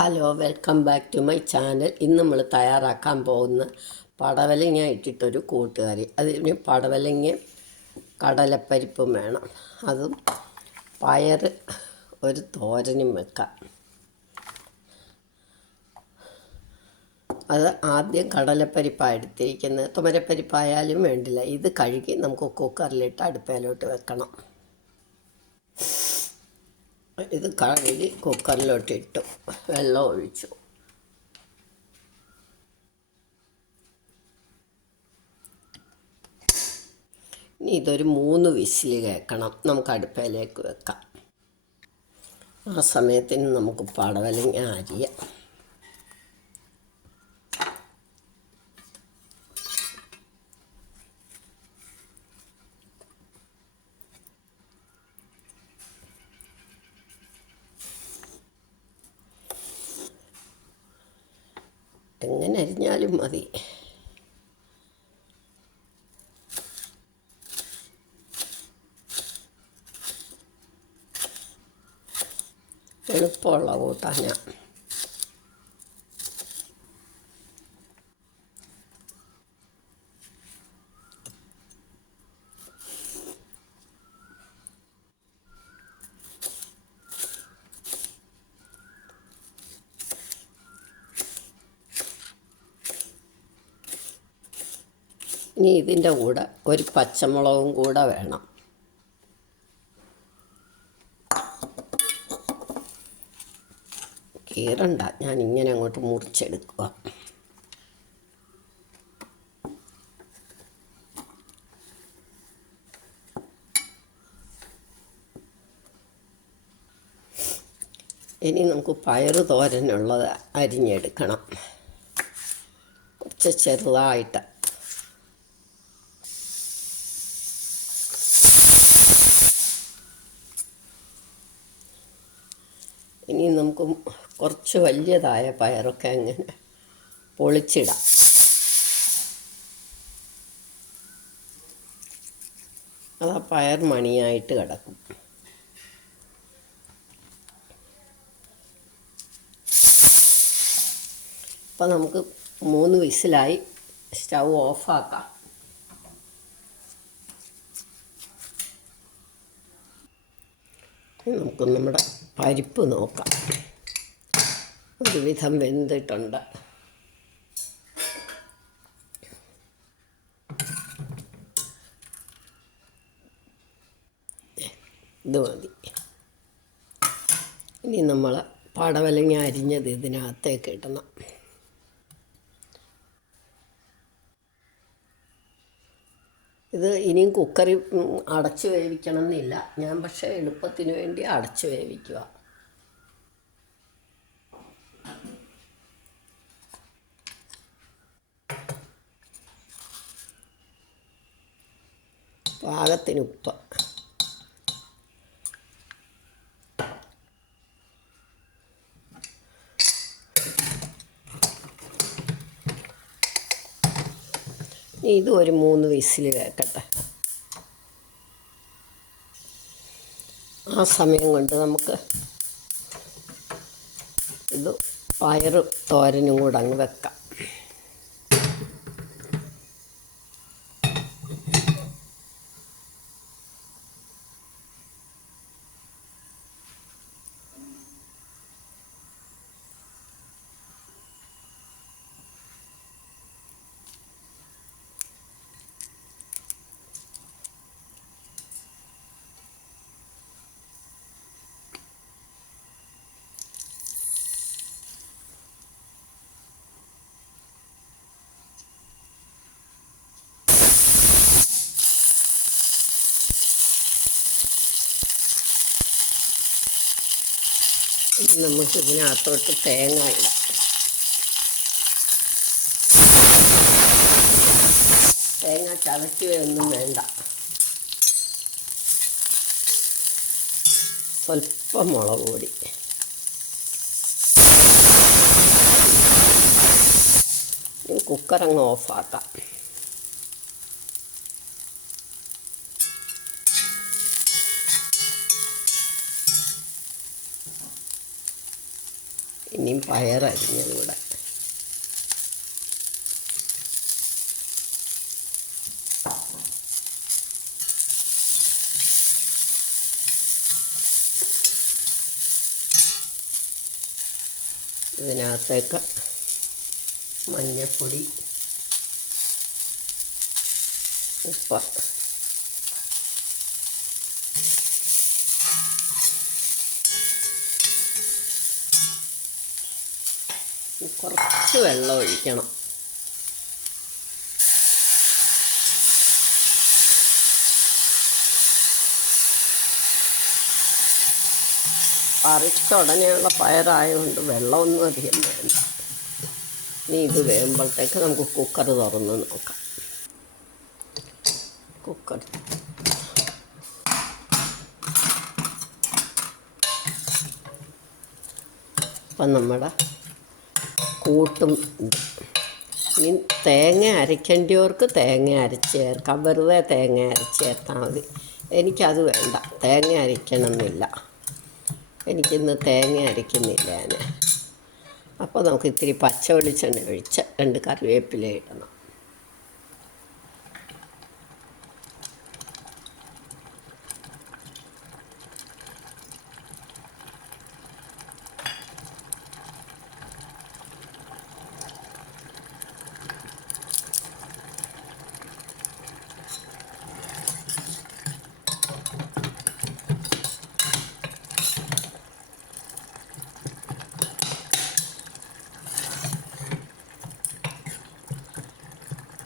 Hello, welcome back to my channel. ഇന്ന് നമ്മൾ തയ്യാറാക്കാൻ പോകുന്ന പടവലങ്ങ ഇട്ടിട്ടൊരു കൂട്ടുകറി. അതിന് പടവലങ്ങ കടലപ്പരിപ്പും വേണം, അതും പയർ ഒരു തോരനും വെക്കാം. അത് ആദ്യം കടലപ്പരിപ്പാണ് എടുത്തിരിക്കുന്നത്. തുമരപ്പരിപ്പായാലും വേണ്ടില്ല. ഇത് കഴുകി നമുക്ക് കുക്കറിലിട്ട് അടുപ്പയിലോട്ട് വെക്കണം. ഇത് കഴുകി കുക്കറിലോട്ട് ഇട്ടു, വെള്ളം ഒഴിച്ചു. ഇനി ഇതൊരു 3 വിസിൽ കേൾക്കണം. നമുക്ക് അടുപ്പയിലേക്ക് വെക്കാം. ആ സമയത്തിന് നമുക്ക് പടവലങ്ങ അരിയാം. എങ്ങനെ അരിഞ്ഞാലും മതി. എളുപ്പമുള്ള കൂട്ടാനാണ്. ഇനി ഇതിൻ്റെ കൂടെ ഒരു പച്ചമുളകും കൂടെ വേണം. കീറണ്ട, ഞാൻ ഇങ്ങനെ അങ്ങോട്ട് മുറിച്ചെടുക്കുക. ഇനി നമുക്ക് പയർ തോരനുള്ളത് അരിഞ്ഞെടുക്കണം, കുറച്ച് ചെറുതായിട്ട്. ഇനി നമുക്ക് കുറച്ച് വലിയതായ പയറൊക്കെ അങ്ങനെ പൊളിച്ചിടാം. അത് ആ പയർ മണിയായിട്ട് കിടക്കും. അപ്പം നമുക്ക് 3 വിസിലായി. സ്റ്റൗ ഓഫാക്കാം. നമുക്ക് നമ്മുടെ പരിപ്പ് നോക്കാം. ഒരുവിധം വെന്തിട്ടുണ്ട്. ഇത് മതി. ഇനി നമ്മൾ പടവലങ്ങ അരിഞ്ഞത് ഇതിനകത്തേക്ക് ഇടണം. ഇത് ഇനിയും കുക്കറിൽ അടച്ചു വേവിക്കണം എന്നില്ല. ഞാൻ പക്ഷേ എളുപ്പത്തിന് വേണ്ടി അടച്ചു വേവിക്കുക. പാകത്തിന് ഉപ്പ്. ഇത് ഒരു 3 വിസിൽ കേൾക്കട്ടെ. ആ സമയം കൊണ്ട് നമുക്ക് ഇത് പയർ തോരനും കൂടെ അങ്ങ് വെക്കാം. നമുക്ക് ഇതിനകത്തോട്ട് തേങ്ങ ഇടാം. തേങ്ങ ചതയ്ക്കുകയൊന്നും വേണ്ട. സ്വല്പം മുളക് പൊടി. കുക്കറങ്ങ് ഓഫാക്കാം. ഇനി ഇനിയും പയറരിഞ്ഞതുകൂടെ. ഇതിനകത്തേക്ക് മഞ്ഞൾപ്പൊടി, ഉപ്പ്, കുറച്ച് വെള്ളം ഒഴിക്കണം. പറിച്ച ഉടനെയുള്ള പയറായതുകൊണ്ട് വെള്ളമൊന്നും അധികം വേണ്ട. ഇനി ഇത് വേകുമ്പോഴത്തേക്ക് നമുക്ക് കുക്കർ തുറന്ന് നോക്കാം. കുക്കർ ഇപ്പം നമ്മുടെ കൂട്ടും. ഇനി തേങ്ങ അരയ്ക്കേണ്ടവർക്ക് തേങ്ങ അരച്ച് ചേർക്കാം, വെറുതെ തേങ്ങ അരച്ച് ചേർത്താൽ മതി. എനിക്കത് വേണ്ട, തേങ്ങ അരയ്ക്കണമെന്നില്ല. എനിക്കിന്ന് തേങ്ങ അരയ്ക്കുന്നില്ല ഞാൻ. അപ്പോൾ നമുക്ക് ഇത്തിരി പച്ച വെളിച്ചെണ്ണ ഒഴിച്ച് 2 കറിവേപ്പില ഇടണം.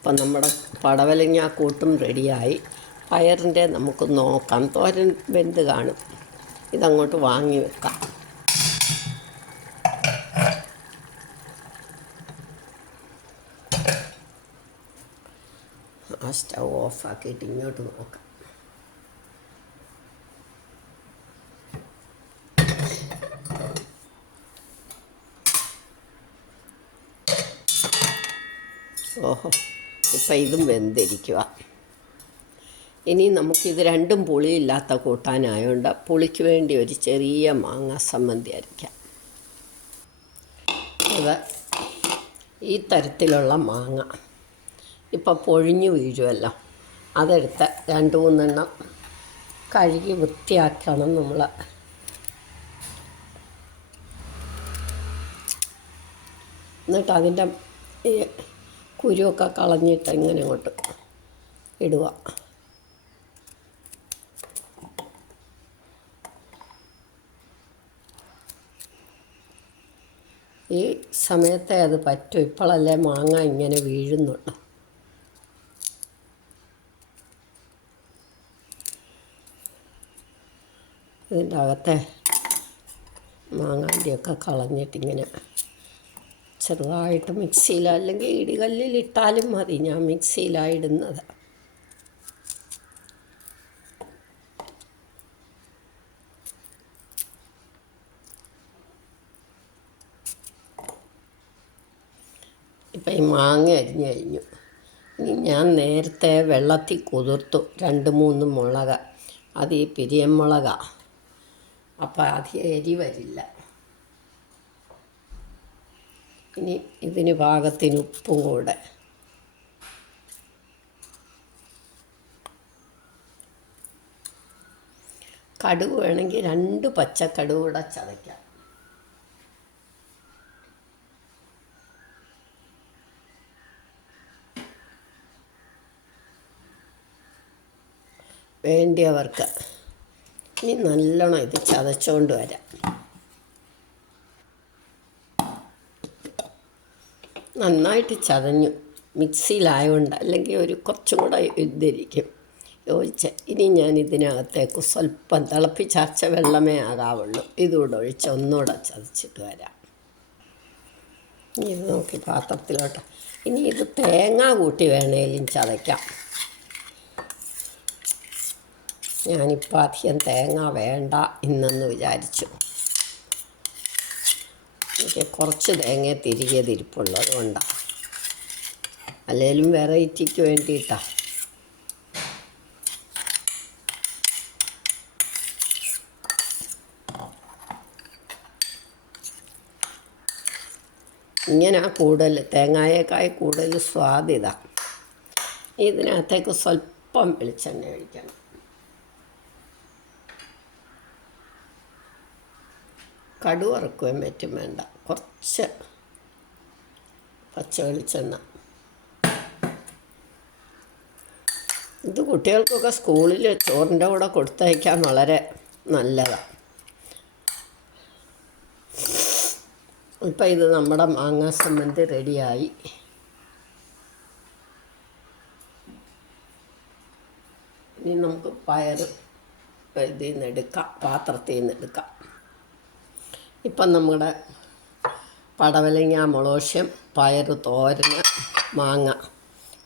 അപ്പം നമ്മുടെ പടവലങ്ങ കൂട്ടും റെഡിയായി. പയറിൻ്റെ നമുക്ക് നോക്കാം. തോരൻ വെന്ത് കാണും. ഇതങ്ങോട്ട് വാങ്ങി വെക്കാം. ആ സ്റ്റൗ ഓഫാക്കിയിട്ട് ഇങ്ങോട്ട് നോക്കാം. ഓഹോ, ഇപ്പം ഇതും വെന്തിരിക്കുക. ഇനി നമുക്കിത് രണ്ടും പുളിയില്ലാത്ത കൂട്ടാനായതുകൊണ്ട് പുളിക്ക് വേണ്ടി ഒരു ചെറിയ മാങ്ങ സമ്മന്തി അരയ്ക്കാം. അത് ഈ തരത്തിലുള്ള മാങ്ങ ഇപ്പം പൊഴിഞ്ഞു വീഴുമല്ലോ, അതെടുത്ത് 2-3 എണ്ണം കഴുകി വൃത്തിയാക്കണം നമ്മൾ. എന്നിട്ട് അതിൻ്റെ ഈ കുരുവൊക്കെ കളഞ്ഞിട്ട് ഇങ്ങനെ അങ്ങോട്ട് ഇടുക. ഈ സമയത്തെ അത് പറ്റും. ഇപ്പോഴല്ലേ മാങ്ങ ഇങ്ങനെ വീഴുന്നുള്ളൂ. ഇതിൻ്റെ അകത്തെ മാങ്ങാൻ്റെയൊക്കെ കളഞ്ഞിട്ടിങ്ങനെ ചെറുതായിട്ട് മിക്സിയിൽ, അല്ലെങ്കിൽ ഇടികല്ലിലിട്ടാലും മതി. ഞാൻ മിക്സിയിലാണ് ഇടുന്നത്. ഇപ്പം ഈ മാങ്ങ അരിഞ്ഞ് കഴിഞ്ഞു. ഇനി ഞാൻ നേരത്തെ വെള്ളത്തിൽ കുതിർത്തു 2-3 മുളക്. അത് ഈ പിരിയൻമുളകാണ്, അപ്പം അധികം എരി വരില്ല. ഇനി ഇതിന് പാകത്തിന് ഉപ്പും കൂടെ. കടുക് വേണമെങ്കിൽ 2 പച്ചക്കടുക് കൂടെ ചതയ്ക്കാം. വേണ്ടിയവർക്ക്. ഇനി നല്ലോണം ഇത് ചതച്ചുകൊണ്ട് വരാം. നന്നായിട്ട് ചതഞ്ഞു, മിക്സിയിലായതുകൊണ്ട്. അല്ലെങ്കിൽ ഒരു കുറച്ചും കൂടെ ഇതിരിക്കും ഒഴിച്ച്. ഇനി ഞാൻ ഇതിനകത്തേക്ക് സ്വല്പം തിളപ്പിച്ചരച്ച വെള്ളമേ ആകാവുള്ളൂ. ഇതുകൂടെ ഒഴിച്ച് ഒന്നുകൂടെ ചതച്ചിട്ട് വരാം. ഇനി ഇത് നോക്കി പാത്രത്തിലോട്ട്. ഇനി ഇത് തേങ്ങ കൂട്ടി വേണേലും ചതയ്ക്കാം. ഞാനിപ്പോൾ അധികം തേങ്ങ വേണ്ട ഇന്നെന്ന് വിചാരിച്ചു. എനിക്ക് കുറച്ച് തേങ്ങ തിരികെ തിരിപ്പുള്ളത് കൊണ്ടാണ്. അല്ലെങ്കിലും വെറൈറ്റിക്ക് വേണ്ടിയിട്ടാണ്. ഇങ്ങനെ കൂടുതൽ തേങ്ങായേക്കായി കൂടുതൽ സ്വാദിത. ഇതിനകത്തേക്ക് സ്വല്പം വെളിച്ചെണ്ണ ഒഴിക്കണം. കടുക് വറുക്കുകയും പറ്റും വേണ്ട, കുറച്ച് പച്ച വെളിച്ചെണ്ണ. ഇത് കുട്ടികൾക്കൊക്കെ സ്കൂളിൽ ചോറിൻ്റെ കൂടെ കൊടുത്തയക്കാൻ വളരെ നല്ലതാണ്. ഇപ്പം ഇത് നമ്മുടെ മാങ്ങാ സംബന്ധി റെഡിയായി. ഇനി നമുക്ക് പയർ ഇതിൽ നിന്ന് എടുക്കാം, പാത്രത്തിൽ നിന്ന് എടുക്കാം. ഇപ്പം നമ്മുടെ പടവലങ്ങ മുളോശ്യം, പയർ തോരന്, മാങ്ങ,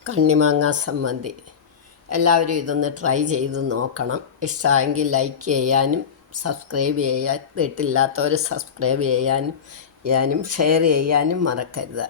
കണ്ണിമാങ്ങ സംബന്ധി. എല്ലാവരും ഇതൊന്ന് ട്രൈ ചെയ്ത് നോക്കണം. ഇഷ്ടമായെങ്കിൽ ലൈക്ക് ചെയ്യാനും സബ്സ്ക്രൈബ് ചെയ്യാൻ, വീട്ടിലില്ലാത്തവർ സബ്സ്ക്രൈബ് ചെയ്യാനും ഷെയർ ചെയ്യാനും മറക്കരുത്.